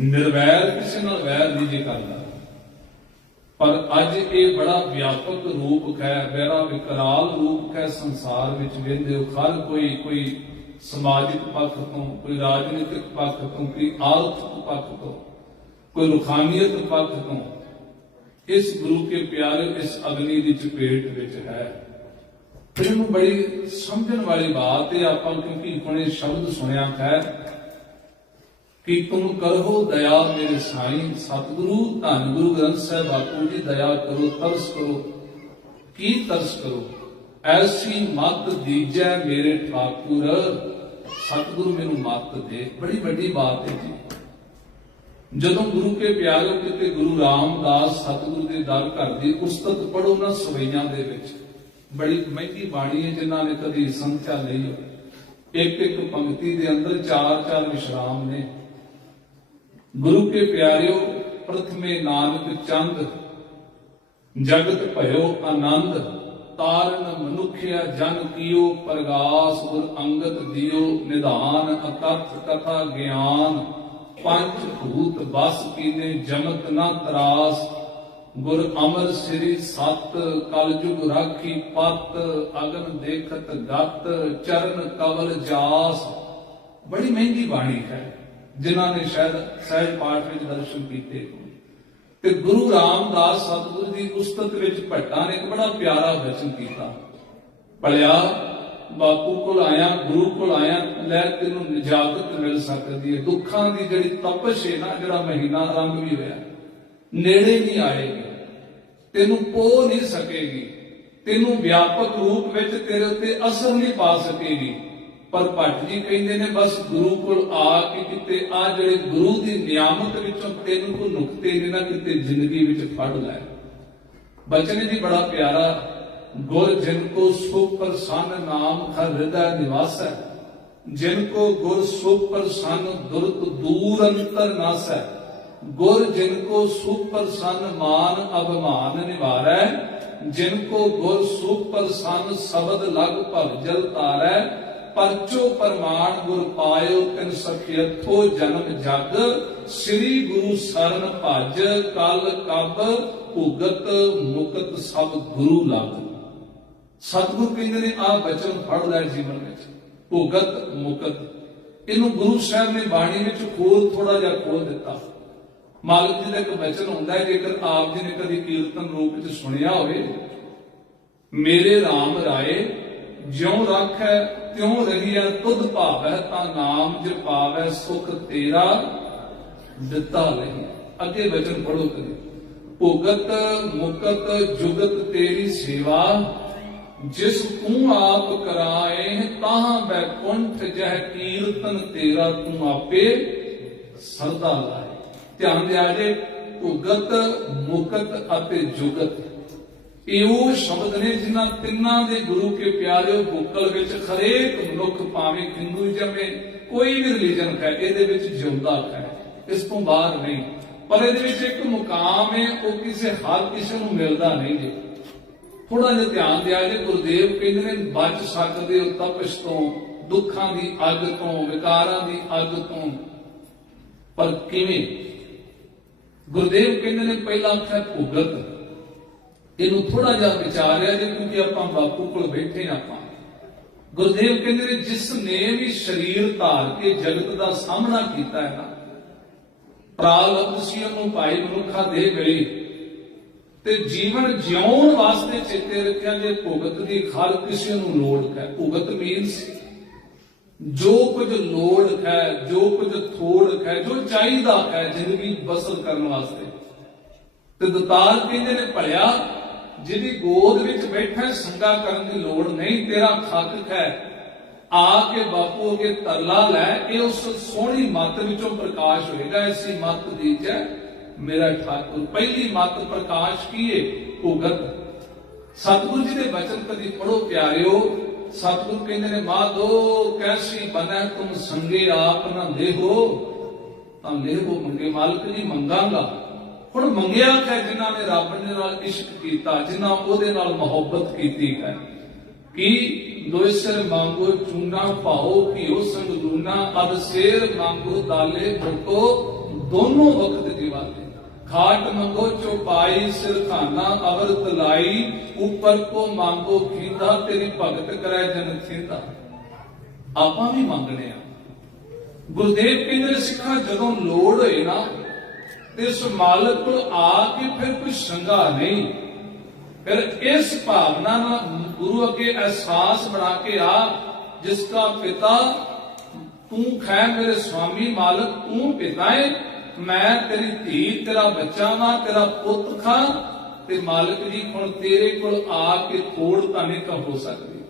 ਨਿਰਵੈਰ ਕਿਸੇ ਨਾਲ ਵੈਰ ਨਹੀਂ ਜੇ ਕਰਦਾ। ਪਰ ਅੱਜ ਇਹ ਬੜਾ ਵਿਆਪਕ ਰੂਪ ਹੈ ਬੜਾ ਵਿਕਰਾਲ ਰੂਪ ਹੈ ਸੰਸਾਰ ਵਿੱਚ ਵੇਂਦੇ ਹੋ। ਹਰ ਕੋਈ ਕੋਈ ਸਮਾਜਿਕ ਪੱਖ ਤੋਂ, ਕੋਈ ਰਾਜਨੀਤਿਕ ਪੱਖ ਤੋਂ, ਕੋਈ ਆਰਥਿਕ ਪੱਖ ਤੋਂ, ਕੋਈ ਰੁਖਾਨੀਅਤ ਪੱਖ ਤੋਂ, ਇਸ ਗੁਰੂ ਕੇ ਪਿਆਰੇ, ਇਸ ਅਗਨੀ ਦੀ ਚਪੇਟ ਵਿੱਚ ਹੈ। ਫਿਰ ਇਹਨੂੰ ਬੜੀ ਸਮਝਣ ਵਾਲੀ ਬਾਤ ਹੈ ਆਪਾਂ ਕਿਉਂਕਿ ਹੁਣੇ ਸ਼ਬਦ ਸੁਣਿਆ ਹੈ ਕਿ ਤੁਮ ਕਰੋ ਦਇਆ ਮੇਰੇ ਸਾਈਂ, ਸਤਿਗੁਰੂ ਧੰਨ ਗੁਰੂ ਗ੍ਰੰਥ ਸਾਹਿਬ ਬਾਪੂ ਜੀ, ਦਇਆ ਕਰੋ, ਤਰਸ ਕਰੋ, ਕੀ ਤਰਸ ਕਰੋ? ਐਸੀ ਮਤ ਦੀਜੈ ਮੇਰੇ ਠਾਕੁਰ, ਸਤਿਗੁਰੂ ਮੈਨੂੰ ਮਤ ਦੇ। ਬੜੀ ਵੱਡੀ ਬਾਤ ਹੈ ਜੀ। ਜਦੋਂ ਗੁਰੂ ਕੇ ਪਿਆਰੇ ਕਿਤੇ ਗੁਰੂ ਰਾਮਦਾਸ ਸਤਿਗੁਰੂ ਦੇ ਦਰ ਘਰ ਦੀ ਉਸਤਤ ਪੜੋ ਨਾ ਸਵਈਆਂ ਦੇ ਵਿੱਚ। ਬੜੀ ਮਹਿੰਗੀ ਬਾਣੀ ਹੈ ਜਿਨ੍ਹਾਂ ਨੇ ਕਦੀ ਸੰਚਾ ਨਹੀਂ ਇੱਕ ਇੱਕ ਪੰਕਤੀ ਦੇ ਅੰਦਰ ਚਾਰ ਚਾਰ ਵਿਸ਼ਰਾਮ ਨੇ। ਗੁਰੂ ਕੇ ਪਿਆਰਿਓ, ਪ੍ਰਥਮੇ ਨਾਨਕ ਚੰਦ। ਜਗਤ ਭਇਓ ਆਨੰਦ, ਤਾਰਨ ਮਨੁਖਿਆ ਜਨ ਕੀਓ, ਪ੍ਰਗਾਸ ਗੁਰ ਅੰਗਤ ਦਿਓ, ਨਿਧਾਨ ਅਕਥ ਕਥਾ ਗਿਆਨ। ਪੰਜ ਭੂਤ ਬਸ ਕੀਨੇ ਜਮਤ ਨਾ ਤਰਾਸ। ਗੁਰ ਅਮਰ ਸ੍ਰੀ ਸਤ ਕਲਯੁਗ ਰਾਖੀ ਪਤ, ਅਗਨ ਦੇਖਤ ਗਤ, ਚਰਨ ਕਵਲ ਜਾਸ। ਬੜੀ ਮਹਿੰਗੀ ਬਾਣੀ ਹੈ। ਜਿਨ੍ਹਾਂ ਨੇ ਸ਼ਾਇਦ ਸਹਿਜ ਪਾਠ ਵਿੱਚ ਦਰਸ਼ਨ ਕੀਤੇ ਤੇ ਗੁਰੂ ਰਾਮਦਾਸ ਸਤਿਗੁਰੂ ਦੀ ਉਸਤਤ ਵਿੱਚ ਭੱਟਾਂ ਨੇ ਇੱਕ ਬੜਾ ਪਿਆਰਾ ਵਚਨ ਕੀਤਾ। ਭਲਿਆ, ਬਾਪੂ ਕੋਲ ਆਇਆ, ਗੁਰੂ ਕੋਲ ਆਇਆ, ਲੈ ਤੈਨੂੰ ਨਿਜਾਤ ਮਿਲ ਸਕਦੀ ਹੈ। ਦੁੱਖਾਂ ਦੀ ਜਿਹੜੀ ਤਪਸ਼ ਹੈ ਨਾ, ਜਿਹੜਾ ਮਹੀਨਾ ਆਰੰਭ ਵੀ ਹੋਇਆ, ਨੇੜੇ ਨਹੀਂ ਆਏਗੀ। ਤੈਨੂੰ ਪੋ ਨਹੀਂ ਸਕੇਗੀ। ਤੈਨੂੰ ਵਿਆਪਕ ਰੂਪ ਵਿੱਚ ਤੇਰੇ ਉੱਤੇ ਅਸਰ ਨਹੀਂ ਪਾ ਸਕੇਗੀ। ਪਰ ਭੱਟ ਜੀ ਕਹਿੰਦੇ ਨੇ, ਬਸ ਗੁਰੂ ਕੋਲ ਆ ਕੇ ਕਿਤੇ ਆ ਜਿਹੜੇ ਗੁਰੂ ਦੀ ਨਿਆਮਤ ਵਿੱਚੋਂ ਤੈਨੂੰ ਕੋ ਨੁਕਤੇ ਨੇ ਨਾ ਕਿਤੇ ਜ਼ਿੰਦਗੀ ਵਿੱਚ ਫੜ ਲੈ। ਬਚਨ ਜੀ ਬੜਾ ਪਿਆਰਾ, ਗੁਰ ਜਿਨ ਕੋ ਸੁਖ ਪ੍ਰਸੰਨ ਨਾਮ ਹਰ ਹਿਰਦੈ ਨਿਵਾਸੈ। ਜਿਨ ਕੋ ਗੁਰ ਸੁਖ ਪ੍ਰਸੰਨ ਦੁਰਤ ਦੂਰ ਅੰਤਰ ਨਾਸ। ਹੈ ਗੁਰ ਜਿਨ ਕੋ ਸੁਖ ਪ੍ਰਸੰਨ ਮਾਨ ਅਭਮਾਨ ਨਿਵਾਰੈ। ਜਿਨ ਕੋ ਗੁਰ ਸੁਖ ਪ੍ਰਸੰਨ ਸ਼ਬਦ ਲਗ ਭਵਜਲ ਤਾਰੈ। ਪਰਚੋ ਪਰਮਾਨ ਗੁਰ ਪਾਇਓ ਤਿਨ ਸਖਿਅਥੋ ਜਨਮ ਜਗ। ਸ੍ਰੀ ਗੁਰੂ ਸਰਨ ਭਜ, ਕਲ ਕਬ ਭੁਗਤ ਮੁਕਤ ਸਭ ਗੁਰੂ ਲਗ। ਸਤਿਗੁਰ ਕਹਿੰਦੇ ਨੇ ਆ ਬਚਨ ਫੜ ਲੈ ਜੀਵਨ ਵਿੱਚ। ਭੁਗਤ ਮੁਕਤ। ਇਹਨੂੰ ਗੁਰੂ ਸਾਹਿਬ ਨੇ ਬਾਣੀ ਵਿੱਚ ਹੋਰ ਥੋੜਾ ਜਿਹਾ ਖੋਲ ਦਿੱਤਾ। ਮਾਲਕ ਜੀ ਦਾ ਇੱਕ ਬਚਨ ਹੁੰਦਾ ਹੈ, ਜੇਕਰ ਆਪ ਜੀ ਨੇ ਕਦੀ ਕੀਰਤਨ ਰੂਪ ਵਿੱਚ ਸੁਣਿਆ ਹੋਵੇ, ਮੇਰੇ RAM ਰਾਏ, ਜਿਉ ਰੱਖੈ ਤਿਉ ਰਹੀਐ ਤੁਧ ਭਾਵੈ ਤਾਂ ਨਾਮ ਜਪਾਵੈ ਸੁਖ ਤੇਰਾ ਦਿੱਤਾ ਲਈ ਅੱਗੇ ਬਚਨ ਪੜੋ ਕਰੀ ਭੁਗਤ ਮੁਕਤ ਜੁਗਤ ਤੇਰੀ ਸੇਵਾ, ਜਿਸ ਤੂੰ ਆਪ ਕਰਾਏ, ਤਾਂ ਬੈਕੁੰਠ ਜਹ ਕੀਰਤਨ ਤੇਰਾ ਤੂੰ ਆਪੇ ਸਰਦਾ ਲਾਏ। ਧਿਆਨ ਦਿਆ ਜੇ ਭੁਗਤ ਮੁਕਤ ਅਤੇ ਜੁਗਤ। ਇਹ ਉਹ ਸ਼ਬਦ ਨੇ ਜਿਨ੍ਹਾਂ ਤਿੰਨਾਂ ਦੇ ਗੁਰੂ ਕੇ ਪਿਆਰਿਓ ਬੁੱਕਲ ਵਿੱਚ ਹਰੇਕ ਮਨੁੱਖ ਭਾਵੇਂ ਹਿੰਦੂ ਹੈ ਕੋਈ ਵੀ ਰਿਲੀਜਨ ਹੈ, ਇਹਦੇ ਵਿੱਚ ਜਿਉਂਦਾ ਹੈ। ਇਸ ਤੋਂ ਬਾਹਰ ਨਹੀਂ, ਪਰ ਇਹਦੇ ਵਿੱਚ ਇੱਕ ਮੁਕਾਮ ਹੈ, ਉਹ ਕਿਸੇ ਹਰ ਕਿਸੇ ਨੂੰ ਮਿਲਦਾ ਨਹੀਂ ਜੀ ਥੋੜਾ ਜਿਹਾ ਧਿਆਨ ਦਿਆ ਜੇ, ਗੁਰਦੇਵ ਕਹਿੰਦੇ ਨੇ ਬਚ ਸਕਦੇ ਹੋ ਤਪਸ਼ ਤੋਂ, ਦੁੱਖਾਂ ਦੀ ਅੱਗ ਤੋਂ, ਵਿਕਾਰਾਂ ਦੀ ਅੱਗ ਤੋਂ। ਪਰ ਕਿਵੇਂ? ਗੁਰਦੇਵ ਕਹਿੰਦੇ ਨੇ ਪਹਿਲਾਂ ਅੱਖਰ ਭੁਗਤ। ਇਹਨੂੰ ਥੋੜਾ ਜਿਹਾ ਵਿਚਾਰਿਆ ਜੇ ਕਿਉਂਕਿ ਆਪਾਂ ਬਾਪੂ ਕੋਲ ਬੈਠੇ ਹਾਂ ਆਪਾਂ। ਗੁਰਦੇਵ ਕਹਿੰਦੇ ਨੇ, ਜਿਸ ਨੇ ਵੀ ਸਰੀਰ ਧਾਰ ਕੇ ਜਗਤ ਦਾ ਸਾਹਮਣਾ ਕੀਤਾ ਹੈ ਨਾ ਪ੍ਰਾਲਬਧ ਸੀ ਉਹਨੂੰ ਭਾਈ ਮਨੁੱਖਾ ਦੇ ਗਈ ਤੇ ਜੀਵਨ ਜਿਉਣ ਵਾਸਤੇ ਚੇਤੇ ਰੱਖਿਆ ਜੇ ਭੁਗਤ ਦੀ ਹਰ ਕਿਸੇ ਨੂੰ ਲੋੜ ਹੈ। ਭੁਗਤ ਮੀਨਸ ਜੋ ਕੁਝ ਲੋੜ ਹੈ, ਜੋ ਕੁਝ ਥੋੜ ਹੈ, ਜੋ ਚਾਹੀਦਾ ਹੈ ਜ਼ਿੰਦਗੀ ਬਸਰ ਕਰਨ ਵਾਸਤੇ। ਤੇ ਦਤਾਰ ਕਹਿੰਦੇ ਨੇ, ਭਲਿਆ ਜਿਹਦੀ ਗੋਦ ਵਿੱਚ ਬੈਠਾ ਸੰਗਾ ਕਰਨ ਦੀ ਲੋੜ ਨਹੀਂ, ਤੇਰਾ ਖਾਤਕ ਹੈ। ਆ ਕੇ ਬਾਪੂ ਅਗੇ ਤਰਲਾ ਲੈ ਇਹ ਉਸ ਸੋਹਣੀ ਮੱਤ ਵਿੱਚੋਂ ਪ੍ਰਕਾਸ਼ ਹੋਏਗਾ। ਐਸੀ ਮੱਤ ਦੀ ਜੈ, ਮੇਰਾ ਠਾਕੁਰ, ਪਹਿਲੀ ਮੱਤ ਪ੍ਰਕਾਸ਼ ਕੀਏ ਭੁਗਤ। ਸਤਿਗੁਰੂ ਜੀ ਦੇ ਬਚਨ ਕਦੀ ਪੜੋ ਪਿਆਰਿਓ। ਸਤਿਗੁਰੂ ਕਹਿੰਦੇ ਨੇ ਮਾਧੋ ਕੈਸੀ ਬਨੈ ਤੁਮ ਸੰਗੇ ਆਪ ਨਾ ਦੇਹੋ ਤਾਂ ਲੇਹੋ ਮੰਗੇ ਮਾਲਕ ਜੀ, ਮੰਗਾਂਗਾ। ਹੁਣ ਮੰਗਿਆ ਹੈ ਜਿਨ੍ਹਾਂ ਨੇ ਰੱਬ ਦੇ ਨਾਲ ਇਸ਼ਕ ਕੀਤਾ, ਜਿਨ੍ਹਾਂ ਉਹਦੇ ਨਾਲ ਮੁਹੱਬਤ ਕੀਤੀ ਹੈ? ਕੀ ਲੋਇਸਰ ਮੰਗੋ ਚੂਨਾ ਪਾਓ, ਕੀ ਉਹ ਅਬ ਸੇਰ ਮੰਗੋ ਦਾਲੇ ਭੁਕੋ ਦੋਨੋਂ ਵਕਤ ਦਿਵਾਲੇ ਖਾਟ ਮੰਗੋ, ਚੋਪਾਈ ਸਿਰ ਖਾਨਾ ਅਵਰ ਤਲਾਈ, ਉੱਪਰ ਕੋ ਮੰਗੋ ਖੀਂਦਾ ਤੇਰੀ ਭਗਤ ਕਰੈ ਜਨ ਥੀਂਦਾ ਆਪਾਂ ਵੀ ਮੰਗਣੇ ਆ। ਗੁਰਦੇਵ ਕਹਿੰਦੇ ਸਿੱਖਾਂ, ਜਦੋਂ ਲੋੜ ਹੋਏ ਨਾ ਤੇ ਉਸ ਮਾਲਕ ਕੋਲ ਆ ਕੇ ਫਿਰ ਕੋਈ ਸੰਗਾ ਨਹੀਂ। ਫਿਰ ਇਸ ਭਾਵਨਾ ਨਾਲ ਗੁਰੂ ਅੱਗੇ ਅਹਿਸਾਸ ਬਣਾ ਕੇ ਆ, ਜਿਸ ਦਾ ਪਿਤਾ, ਤੂੰ ਖੈ ਮੇਰੇ ਸੁਆਮੀ ਮਾਲਕ, ਤੂੰ ਪਿਤਾ ਹੈ ਮੈਂ ਤੇਰੀ ਧੀ, ਤੇਰਾ ਬੱਚਾ ਵਾਂ, ਤੇਰਾ ਪੁੱਤ ਖਾਂ। ਤੇ ਮਾਲਕ ਜੀ ਹੁਣ ਤੇਰੇ ਕੋਲ ਆ ਕੇ ਤੋੜ ਤਾਂ ਨਹੀਂ ਹੋ ਸਕਦੀ।